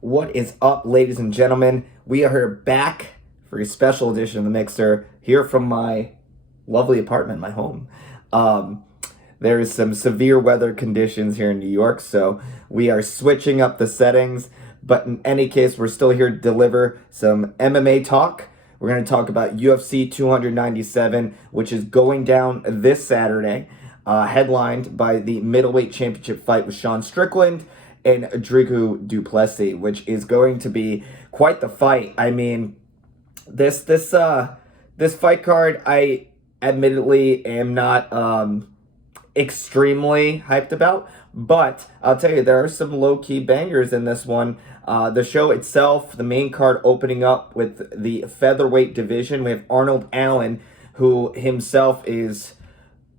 What is up, ladies and gentlemen? We are here back for a special edition of the Mixer here from my lovely apartment, my home. Um, there's some severe weather conditions here in New York, so we are switching up the settings. But in any case, we're still here to deliver some MMA talk. We're going to talk about UFC 297, which is going down this Saturday, headlined by the middleweight championship fight with Sean Strickland and Dricus Du Plessis, which is going to be quite the fight. I mean, this fight card, I admittedly am not extremely hyped about, but I'll tell you, there are some low-key bangers in this one. The show itself, the main card opening up with the featherweight division. We have Arnold Allen, who himself is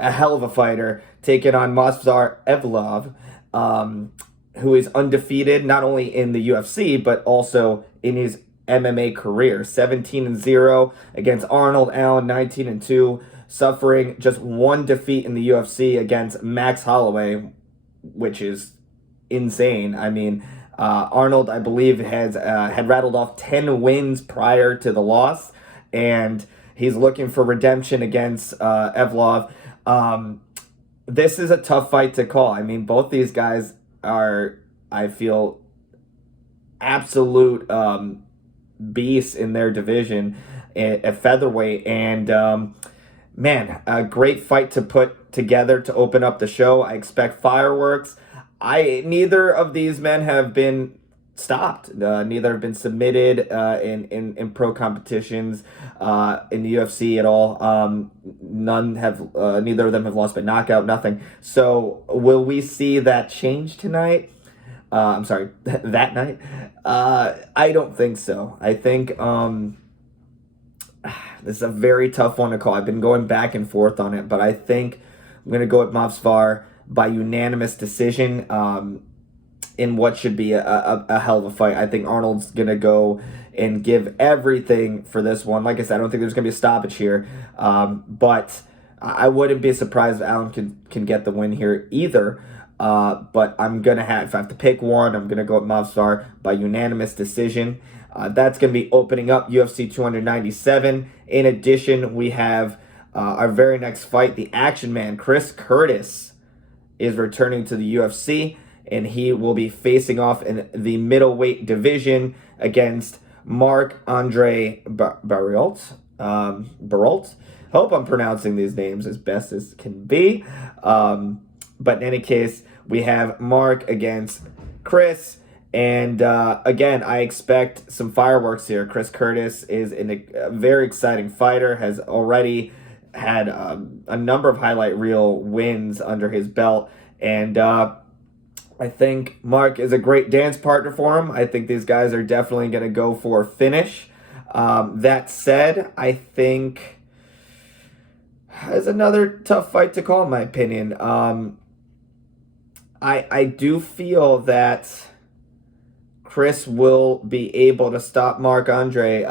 a hell of a fighter, taking on Movsar Evloev, who is undefeated not only in the UFC, but also in his MMA career. 17-0 against Arnold Allen, 19-2, suffering just one defeat in the UFC against Max Holloway, which is insane. I mean, Arnold, I believe, had rattled off 10 wins prior to the loss, and he's looking for redemption against Evloev. This is a tough fight to call. I mean, both these guys are, I feel, absolute beasts in their division at featherweight, and man, a great fight to put together to open up the show. I expect fireworks. Neither of these men have been stopped. Neither have been submitted in pro competitions in the UFC at all. None have. Neither of them have lost by knockout. Nothing. So will we see that change tonight? I'm sorry, that night. I don't think so. I think this is a very tough one to call. I've been going back and forth on it, but I think I'm gonna go with Movsar by unanimous decision in what should be a hell of a fight. I think Arnold's going to go and give everything for this one. Like I said, I don't think there's going to be a stoppage here, but I wouldn't be surprised if Allen can get the win here either. But I'm going to have, if I have to pick one, I'm going to go with Movsar by unanimous decision. That's going to be opening up UFC 297. In addition, we have our very next fight, the Action Man, Chris Curtis, is returning to the UFC, and he will be facing off in the middleweight division against Marc-Andre Barriault. Hope I'm pronouncing these names as best as can be. But in any case, we have Mark against Chris. And again, I expect some fireworks here. Chris Curtis is a very exciting fighter, has already had a number of highlight reel wins under his belt, and I think Mark is a great dance partner for him. I think these guys are definitely going to go for a finish. That said, I think it's another tough fight to call, in my opinion. I do feel that Chris will be able to stop Marc-Andre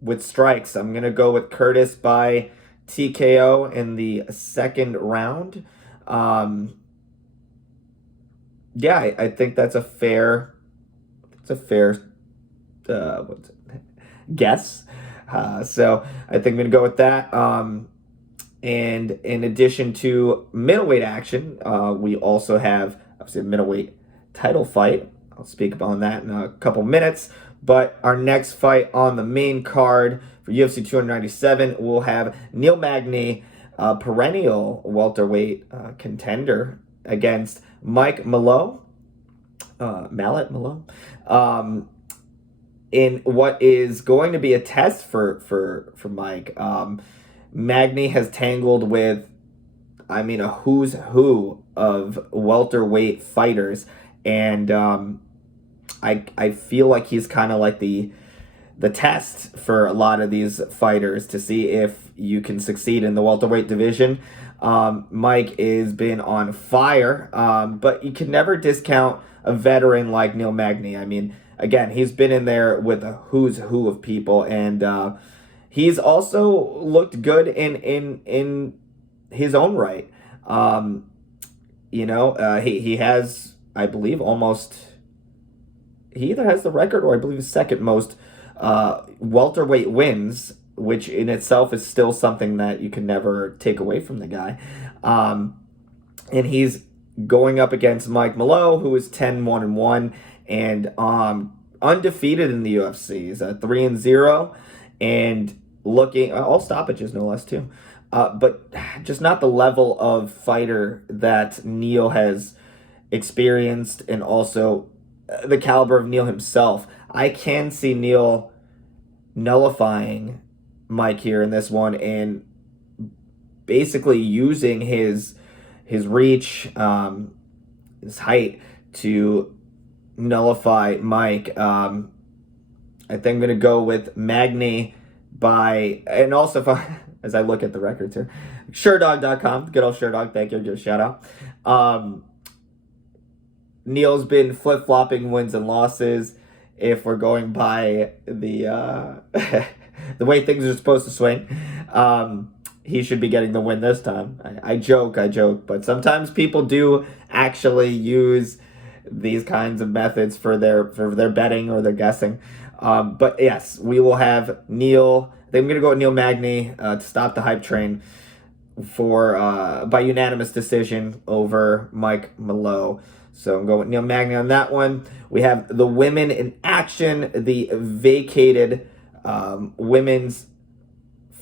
with strikes. I'm going to go with Curtis by TKO in the second round. Yeah, I think that's a fair guess. So I think I'm gonna go with that. And in addition to middleweight action, we also have obviously a middleweight title fight. I'll speak about that in a couple minutes. But our next fight on the main card for UFC 297, we'll have Neil Magny, perennial welterweight contender, against Mike Mallow, in what is going to be a test for Mike. Magny has tangled with, I mean, a who's who of welterweight fighters, and I feel like he's kind of like the test for a lot of these fighters to see if you can succeed in the welterweight division. Mike has been on fire, but you can never discount a veteran like Neil Magny. I mean, again, he's been in there with a who's who of people, and he's also looked good in his own right. He has, I believe, almost he either has the record or I believe the second most welterweight wins, which in itself is still something that you can never take away from the guy. And he's going up against Mike Mallow, who is 10-1-1 and undefeated in the UFC. He's 3-0 and looking all stoppages no less too. But just not the level of fighter that Neil has experienced, and also the caliber of Neil himself. I can see Neil nullifying Mike here in this one and basically using his reach, his height to nullify Mike. I think I'm going to go with Magny by, and also if as I look at the records here, SureDog.com, good old SureDog, thank you, give a shout out. Neil's been flip-flopping wins and losses. If we're going by the the way things are supposed to swing, he should be getting the win this time. I joke, but sometimes people do actually use these kinds of methods for their betting or their guessing. But yes, we will have Neil. I think I'm gonna go with Neil Magny to stop the hype train for by unanimous decision over Mike Mallow. So I'm going with Neil Magny on that one. We have the women in action, the vacated women's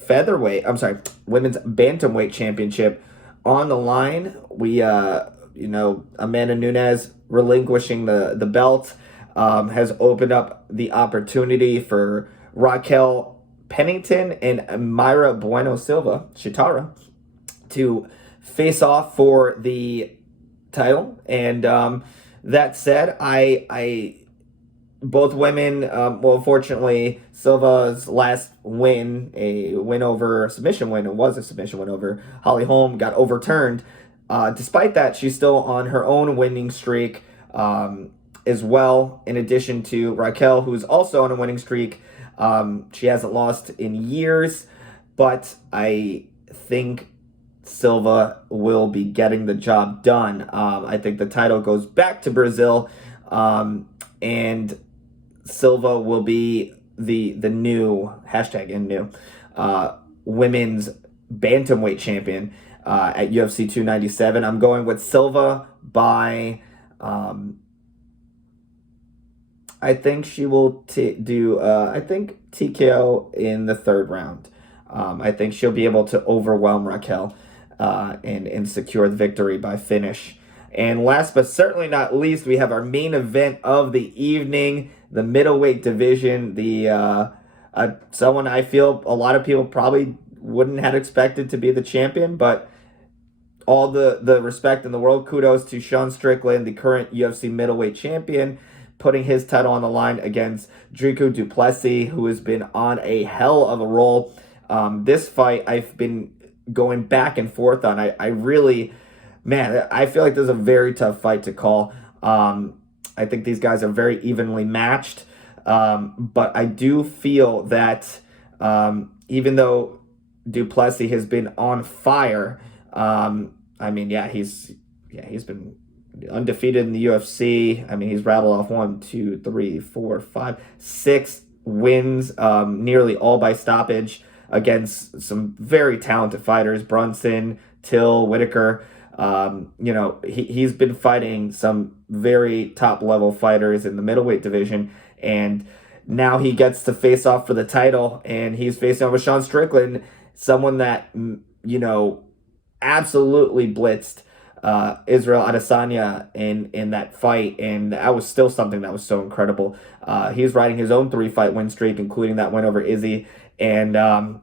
bantamweight championship on the line. We, Amanda Nunes relinquishing the belt has opened up the opportunity for Raquel Pennington and Myra Bueno Silva, Shitara, to face off for the title. And that said, I both women, unfortunately, Silva's last win, a submission win over Holly Holm, got overturned. Despite that, she's still on her own winning streak as well, in addition to Raquel, who's also on a winning streak. She hasn't lost in years, but I think Silva will be getting the job done. I think the title goes back to Brazil, and Silva will be the new women's bantamweight champion at UFC 297. I'm going with Silva by I think she will do TKO in the third round. I think she'll be able to overwhelm Raquel and secure the victory by finish. And last but certainly not least, we have our main event of the evening, the middleweight division. The someone I feel a lot of people probably wouldn't have expected to be the champion, but all the respect in the world. Kudos to Sean Strickland, the current UFC middleweight champion, putting his title on the line against Dricus Du Plessis, who has been on a hell of a roll. This fight I've been going back and forth on. I really, man, I feel like this is a very tough fight to call. I think these guys are very evenly matched, but I do feel that even though Du Plessis has been on fire, he's been undefeated in the UFC. I mean, he's rattled off 1, 2, 3, 4, 5, 6 wins, nearly all by stoppage against some very talented fighters, Brunson, Till, Whitaker. He's been fighting some very top level fighters in the middleweight division, and now he gets to face off for the title, and he's facing off with Sean Strickland, someone that, absolutely blitzed Israel Adesanya in that fight, and that was still something that was so incredible. He's riding his own 3-fight win streak, including that win over Izzy, and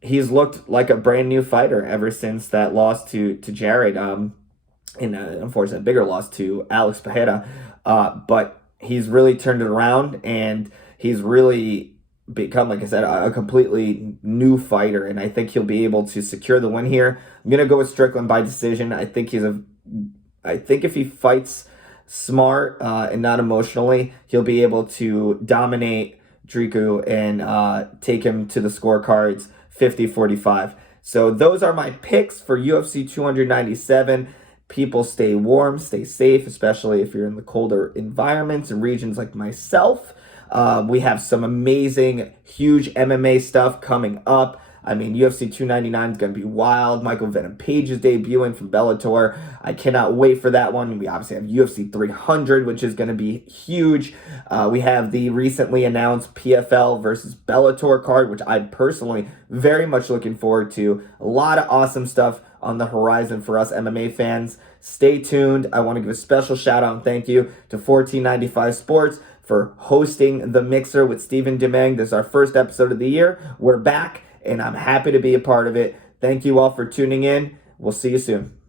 he's looked like a brand new fighter ever since that loss to Jared, in unfortunately a bigger loss to Alex Pereira, but he's really turned it around, and he's really become, like I said, a completely new fighter, and I think he'll be able to secure the win here. I'm gonna go with Strickland by decision. I think if he fights smart and not emotionally, he'll be able to dominate Dricus and take him to the scorecards 50-45. So those are my picks for UFC 297. people stay warm, stay safe, especially if you're in the colder environments and regions like myself. We have some amazing, huge MMA stuff coming up. I mean, UFC 299 is going to be wild. Michael Venom Page is debuting from Bellator. I cannot wait for that one. We obviously have UFC 300, which is going to be huge. We have the recently announced PFL versus Bellator card, which I'm personally very much looking forward to. A lot of awesome stuff on the horizon for us MMA fans. Stay tuned. I want to give a special shout out and thank you to 1495 Sports for hosting The Mixer with Steven Dumeng. This is our first episode of the year. We're back, and I'm happy to be a part of it. Thank you all for tuning in. We'll see you soon.